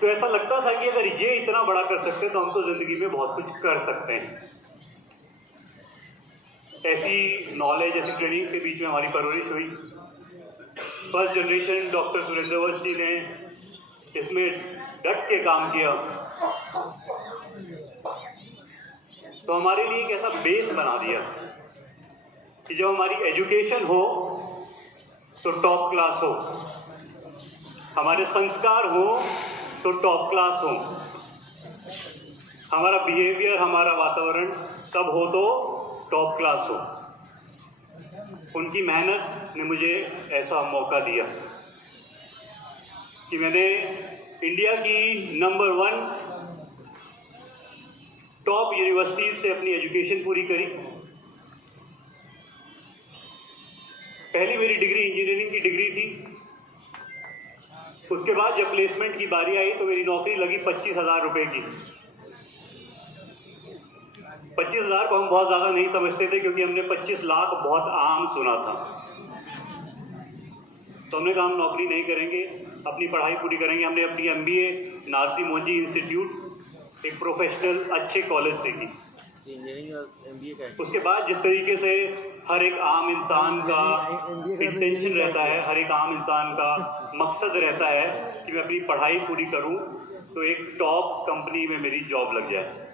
तो ऐसा लगता था कि अगर ये इतना बड़ा कर सकते तो हम तो जिंदगी में बहुत कुछ कर सकते हैं। ऐसी नॉलेज, ऐसी ट्रेनिंग के बीच में हमारी परवरिश हुई। फर्स्ट जनरेशन डॉक्टर सुरेंद्र वत्स जी ने इसमें डट के काम किया, तो हमारे लिए एक ऐसा बेस बना दिया कि जब हमारी एजुकेशन हो तो टॉप क्लास हो, हमारे संस्कार हो तो टॉप क्लास हो, हमारा बिहेवियर, हमारा वातावरण सब हो तो टॉप क्लास हो। उनकी मेहनत ने मुझे ऐसा मौका दिया कि मैंने इंडिया की नंबर 1 टॉप यूनिवर्सिटीज से अपनी एजुकेशन पूरी करी। पहली मेरी डिग्री इंजीनियरिंग की डिग्री थी। उसके बाद जब प्लेसमेंट की बारी आई तो मेरी नौकरी लगी 25,000 रुपए की। 25,000 को हम बहुत ज्यादा नहीं समझते थे, क्योंकि हमने 25 लाख बहुत आम सुना था। तो हमने कहा हम नौकरी नहीं करेंगे, अपनी पढ़ाई पूरी करेंगे। हमने अपनी MBA नारसी मोंजी इंस्टीट्यूट, एक प्रोफेशनल अच्छे कॉलेज से की। उसके बाद जिस तरीके से हर एक आम इंसान का इंटेंशन रहता है, हर एक आम इंसान का मकसद रहता है कि मैं अपनी पढ़ाई पूरी करूं तो एक टॉप कंपनी में मेरी जॉब लग जाए,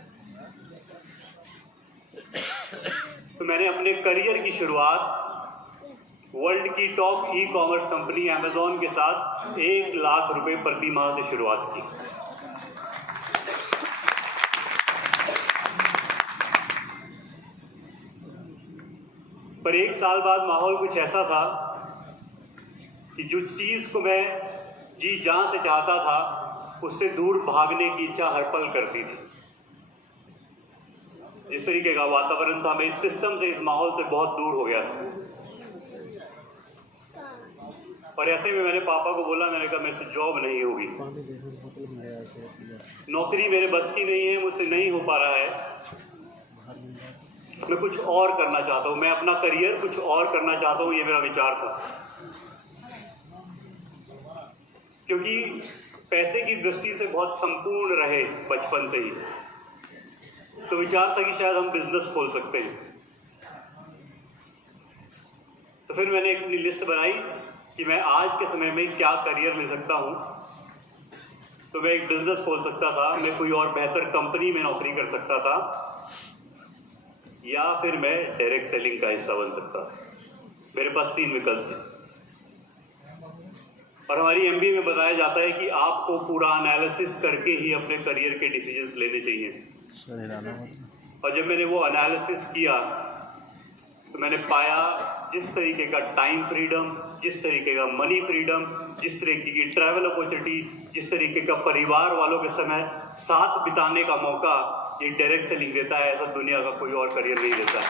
तो मैंने अपने करियर की शुरुआत वर्ल्ड की टॉप ई-कॉमर्स कंपनी अमेज़न के साथ 1 लाख रुपए प्रति माह से शुरुआत की। पर 1 साल बाद माहौल कुछ ऐसा था कि जो चीज को मैं जी जान से चाहता था उससे दूर भागने की इच्छा हर पल करती थी। जिस तरीके का वातावरण था, मैं इस सिस्टम से, इस माहौल से बहुत दूर हो गया था। और ऐसे में मैंने पापा को बोला, मैंने कहा मेरे से जॉब नहीं होगी, नौकरी मेरे बस की नहीं है, मुझसे नहीं हो पा रहा है, मैं कुछ और करना चाहता हूँ, मैं अपना करियर कुछ और करना चाहता हूँ, ये मेरा विचार था। क्योंकि पैसे की दृष्टि से बहुत संपूर्ण रहे बचपन से ही, तो विचार था कि शायद हम बिजनेस खोल सकते हैं। तो फिर मैंने अपनी लिस्ट बनाई कि मैं आज के समय में क्या करियर ले सकता हूँ। तो मैं एक बिजनेस खोल सकता था, मैं कोई और बेहतर कंपनी में नौकरी कर सकता था, या फिर मैं डायरेक्ट सेलिंग का हिस्सा बन सकता। मेरे पास 3 विकल्प थे। और हमारी MBA में बताया जाता है कि आपको पूरा एनालिसिस करके ही अपने करियर के डिसीजंस लेने चाहिए। और जब मैंने वो एनालिसिस किया तो मैंने पाया जिस तरीके का टाइम फ्रीडम, जिस तरीके का मनी फ्रीडम, जिस तरीके की ट्रैवल अपॉर्चुनिटी, जिस तरीके का परिवार वालों के समय साथ बिताने का मौका ये डायरेक्ट सेलिंग देता है, ऐसा दुनिया का कोई और करियर नहीं देता है।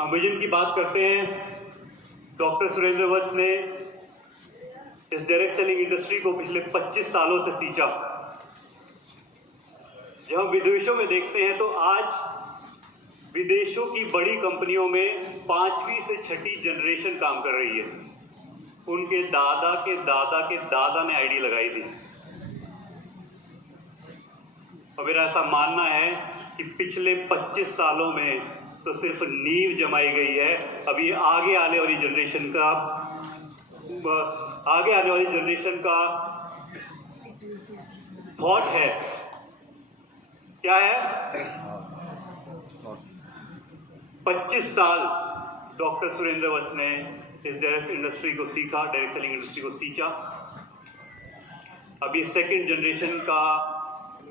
हम विजन की बात करते हैं। डॉक्टर सुरेंद्र वत्स ने इस डायरेक्ट सेलिंग इंडस्ट्री को पिछले 25 सालों से सींचा। जब हम विदेशों में देखते हैं तो आज विदेशों की बड़ी कंपनियों में 5वीं से 6ठी जनरेशन काम कर रही है। उनके दादा के दादा के दादा ने आईडी लगाई थी। और मेरा ऐसा मानना है कि पिछले 25 सालों में तो सिर्फ नींव जमाई गई है। अभी आगे आने वाली जनरेशन का थॉट है, क्या है? 25 साल डॉक्टर सुरेंद्र वत्स ने इस डायरेक्ट इंडस्ट्री को सीखा, डायरेक्ट सेलिंग इंडस्ट्री को सींचा। अभी 2nd जनरेशन का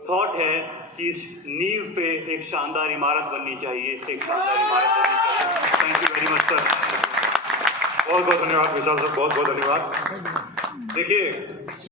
थॉट है कि इस नींव पे एक शानदार इमारत बननी चाहिए, एक शानदार इमारत बननी चाहिए। Thank you very much sir. बहुत बहुत धन्यवाद विशाल सर, बहुत बहुत धन्यवाद। देखिए